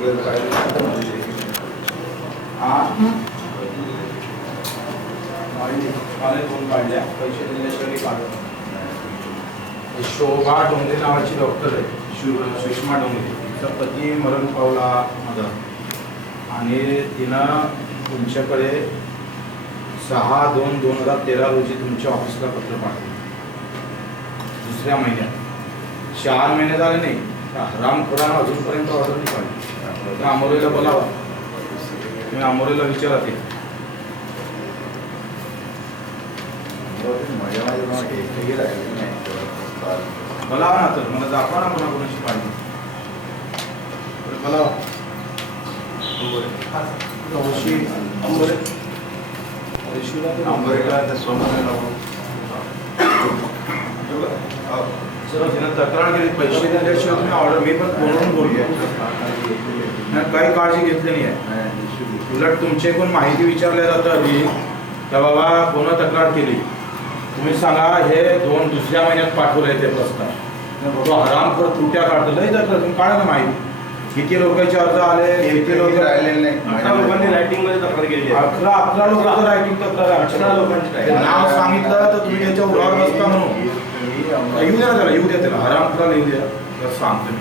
दोन काढल्या पैसे दिल्याशिवाय काढून. शोभा डोंगरे नावाची डॉक्टर आहे, सुषमा डोंगरे. तिचा पती मरण पावला माझा आणि तिनं तुमच्याकडे 6/2/2013 रोजी तुमच्या ऑफिसला पत्र पाठवलं. दुसऱ्या महिन्यात 4 महिने झाले नाही. हरामखोरानं अजूनपर्यंत ऑर्डर नाही काढली. तर अमोरेला बोलावा, तुम्ही अमोरेला विचारा ते. बोलावा ना, तर मला दाखवा ना कोणाकोणाची पाहिजे. बोलावा. तक्रार केली, पैसे दिल्याशिवाय तुम्ही ऑर्डर, मी पण फोनवरून बोललो, काही काळजी घेतली नाही आहे. उलट तुमच्याकडून माहिती विचारल्या जातं आधी का बाबा कोणा तक्रार केली, तुम्ही सांगा हे दुसऱ्या महिन्यात पाठवलंय ते प्रस्ताव. तो हरामखोर त्रुट्या काढतो लई तक्रार, तुम्ही काढा ना माहिती. किती लोकांचे अर्ज आले, किती लोक राहिलेले नाही. 18 लोकांनी रायटिंग मध्ये तक्रार केली. 11 लोकांचं रायटिंग तक्रार, 18 लोकांची नाव सांगितलं तर तुम्ही त्याच्या उरावर बसता म्हणून. येऊ द्या त्याला, येऊ द्या त्याला, हरामखोराला येऊ द्या. सांगतो मी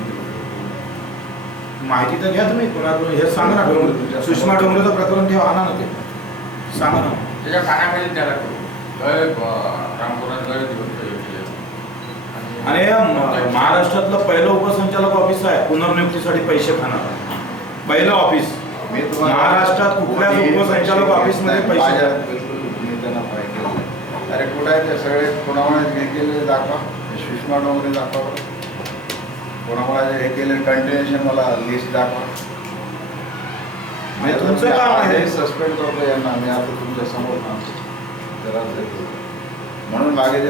माहिती तर घ्या तुम्ही कोणाकडून. हे सांगा ना, डोंगरे सुषमा डोंगरेचं प्रकरण ठेवा, आणा ना ते, सांगा ना. त्याच्या कानाखाली त्याला आणि महाराष्ट्रातलं पहिलं उपसंचालक ऑफिस आहे पुनर्नियुक्तीसाठी पैसे खाणार. पहिलं ऑफिस महाराष्ट्रात कुठल्याच उपसंचालक ऑफिसमध्ये पैसे. अरे कुठं आहे ते सगळे, कोणामुळे हे केले दाखवा, सुषमा डोंगरे दाखवा, कोणामुळे हे केले कंटिन्युएशन मला लिस्ट दाखवा. तुमचं काम आहे. सस्पेंड करतो यांना मी आता तुमच्या समोर म्हणून मागे जे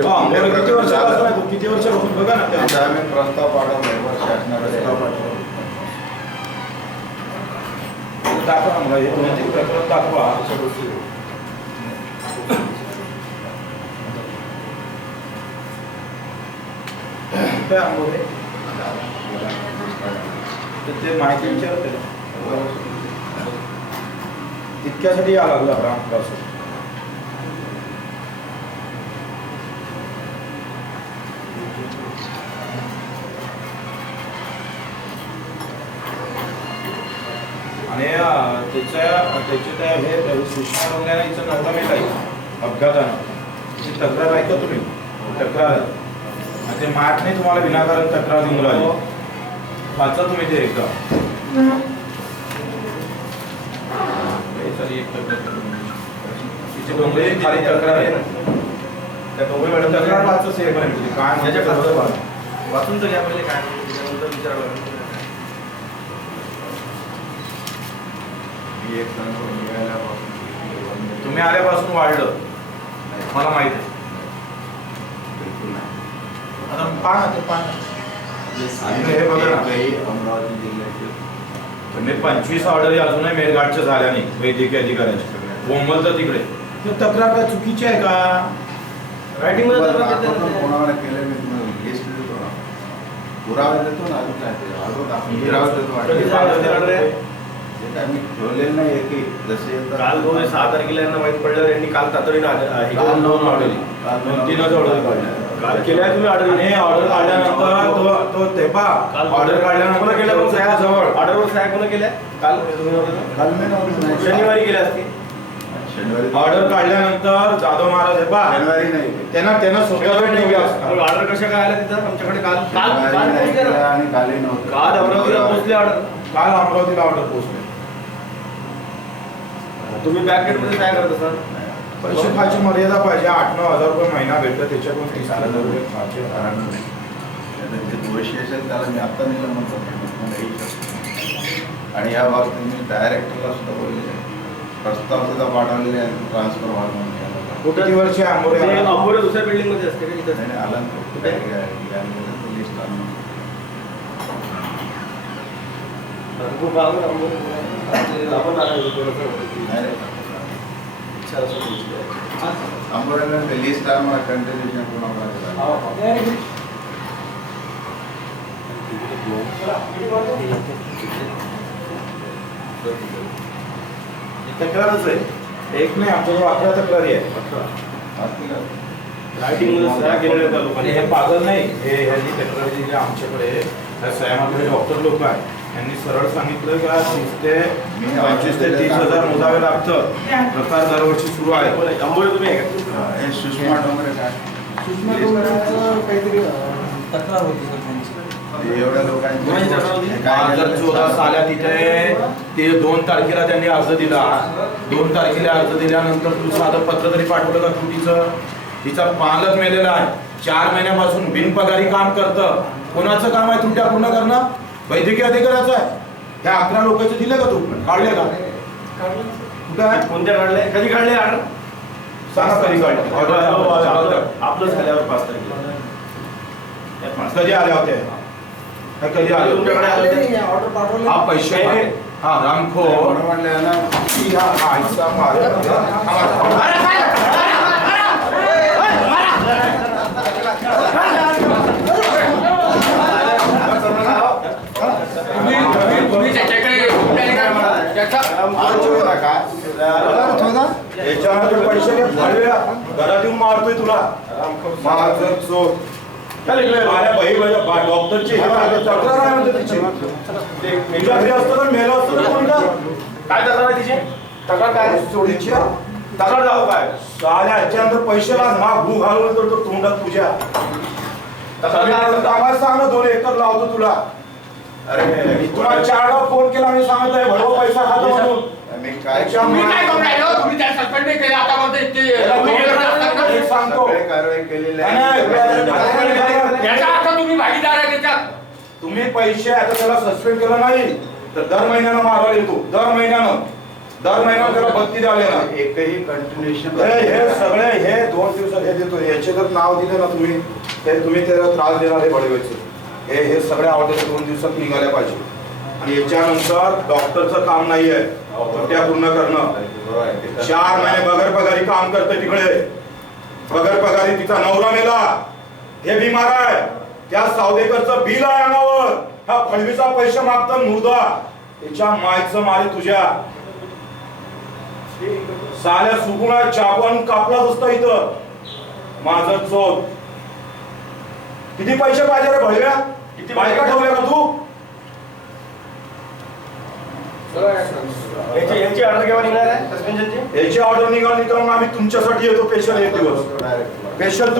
किती वर्ष बघा ना, आम्ही प्रस्ताव पाठवला शासनाकडे. दाखवा मला हे 2-3 प्रकरण दाखवा. ते माहिती विचारते तितक्यासाठी या लागला रामपुरा. आणि त्याच्या हे सुषमा डोंगरे हिचं नवरा मेला अपघातानं. त्याची तक्रार आहे का तुम्ही? तक्रार आहे आणि ते माठ नाही तुम्हाला विनाकारण तक्रार देऊन राहिली. वाचा तुम्ही ते एकदा. एक तिची डोंगरे खाली तक्रार आहे ना, त्या डोंगरे मॅडम तक्रार वाचच आहे पर्यंत काय वाचून तर घ्या पहिले काय त्याच्यानंतर विचार. तुम्ही आल्यापासून वाढलं मला माहित आहे. आता पाहा ते पाहा हे बघा ना, अमरावती जिल्ह्याचे 25 ऑर्डर अजूनही मेळघाटच्या झाल्या नाही वैद्यकीय अधिकाऱ्यांच्या. बोंबल तर तिकडे तक्रार काय चुकीची आहे का? रायटिंग मध्ये कोणाला केलं मी लिस्ट देतो ना, पुरावे देतो ना, अजून काय काय मी ठेवलेलं नाही आहे की जसे काल 6 तारखेला यांना माहित पडलं, यांनी काल तातडीनं ऑर्डर केल्या. तुम्ही ऑर्डर काढल्यानंतर तो तेपा ऑर्डर काढल्यानंतर केलं जवळ ऑर्डरवर सह्या कोण केल्या? काल शनिवारी केल्या असतील. ऑर्डर काढल्यानंतर जाधव महाराज हेपा शनिवारी नाही, त्यांना स्वतः ऑर्डर कशा काय आल्या तिथं आमच्याकडे? काल आणि कालही नव्हतं. काल अमरावतीला पोहोचले ऑर्डर. काल अमरावतीला ऑर्डर पोहोचले. तुम्ही बॅकगेटमध्ये काय करत असाल? पैसे खायची मर्यादा पाहिजे. 8-9 हजार रुपये महिना भेटतो, त्याच्याकडून 30,000 रुपये खायचे कारण जे दोषी असेल त्याला मी आत्ता निलंबन म्हणतो. आणि या बाबतीत मी डायरेक्टरला सुद्धा बोललेले आहे, प्रस्ताव सुद्धा पाठवलेले आहे ट्रान्सफर व्हावं म्हणून. किती वर्ष आंबोरे दुसऱ्या बिल्डिंग मध्ये असते का? इथं आला कुठे लिस्ट आणून आंबोऱ्याला लिस्ट आहे मला कंटिन्युएशन कोणाला. तक्रारच आहे, एक नाही आमच्याजवळ 11 तक्रारी आहे. 11. रायटिंग मध्ये सह्या केलेल्या त्या आणि लोकांनी. हे पागल नाही, हे ह्यांनी तक्रारी दिली आमच्याकडे. ह्या सह्यामध्ये डॉक्टर लोक आहेत, यांनी सरळ सांगितलं का 30 ते 25 ते 30,000 मोजावे लागतं. प्रकार दरवर्षी सुरू आहे. आंबोली तुम्ही आहे का? हे सुषमा डोंगरे काय काहीतरी तक्रार होती सर त्यांची. हे एवढ्या लोकांची कोणाची तक्रार होती? हे काय केलं? 2014 साल्या तिथे ते 2 तारखेला त्यांनी अर्ज दिला. 2 तारखेला अर्ज दिल्यानंतर तू साधं पत्र तरी पाठवलं का तू? तिचा पालक मेलेला आहे, 4 महिन्यापासून बिनपगारी काम करतं. कोणाचं काम आहे त्रुट्या पूर्ण करणं? वैद्यकीय अधिकाऱ्याचं आहे. त्या 11 लोकांचे दिले का तू? काढले का? कुठं आहे? कोणत्या काढले? कधी काढले ऑर्डर? सांगा कधी काढले ऑर्डर. आपलं झाल्यावर 5 तारखेला. कधी आल्या होत्या? ह्या कधी आल्या होत्या? तुमच्याकडे आले होते? ऑर्डर पाठवले. हा पैसे काय? हा रामखो म्हणून म्हणलं ना आईचा मार. याच्यानंतर पैसे घे, भरल्या. घरात येऊन मारतोय तुला. माझं चोर. माझ्या डॉक्टरची तक्रार आहे म्हणते तिची. तुझ्या घरी असतं तर मेलं असतं तर कोणतं? काय तक्रार आहे तिची? तक्रार काय आहे? चोरीची. तक्रार दाखव काय? साल्या याच्यानंतर पैसे लाग मा भू घालून तर तो तोंडात तुझ्या. आम्हाला सांग ना 2 एकर लावतो तुला. अरे मी तुम्हाला 4दा फोन केला, मी सांगत आहे भरव पैसा खातो म्हणून. मी काय तुम्ही काय करून राहिलो? तुम्ही त्या सस्पेंड नाही केले, आता बोलते एक सांगतो. सगळे कारवाई केलेली नाही, नाही. याचा अर्थ तुम्ही भागीदार आहे त्याच्यात. तुम्ही पैसे आता त्याला सस्पेंड केलं नाही तर दर महिन्यानं मारायला येतो. दर महिन्यानं त्याला बत्ती द्यावे ना. एकही कंटिन्युएशन हे सगळे हे 2 दिवसात हे देतो. याचे जर नाव दिले ना तुम्ही त्याला त्रास देणारे बळीवायचे. हे सगळ्या ऑर्डर 2 दिवसात निघाल्या पाहिजे. आणि याच्यानंतर डॉक्टरचं काम नाहीये त्रुट्या पूर्ण करणं. 4 महिने बगर पगारी काम करते तिकडे. बगर पगारी तिचा नवरा मेला, हे बिमार आहे. त्या सावदेकरचं बिल आहे अंगावर. हा फळवीचा पैसे मागतं मुर्दा. त्याच्या मायचं मारे तुझ्या. साल्या सुगुणा चाकून कापलाच असतं इथं. माझं चोत. किती पैसे पाहिजे रे भळव्या? किती बायका ठेवल्या का तू? याची ऑर्डर केव्हा निघणार आहे सस्पेन्शनची? याची ऑर्डर निघाली तर आम्ही तुमच्यासाठी येतो स्पेशल 1 दिवस. स्पेशल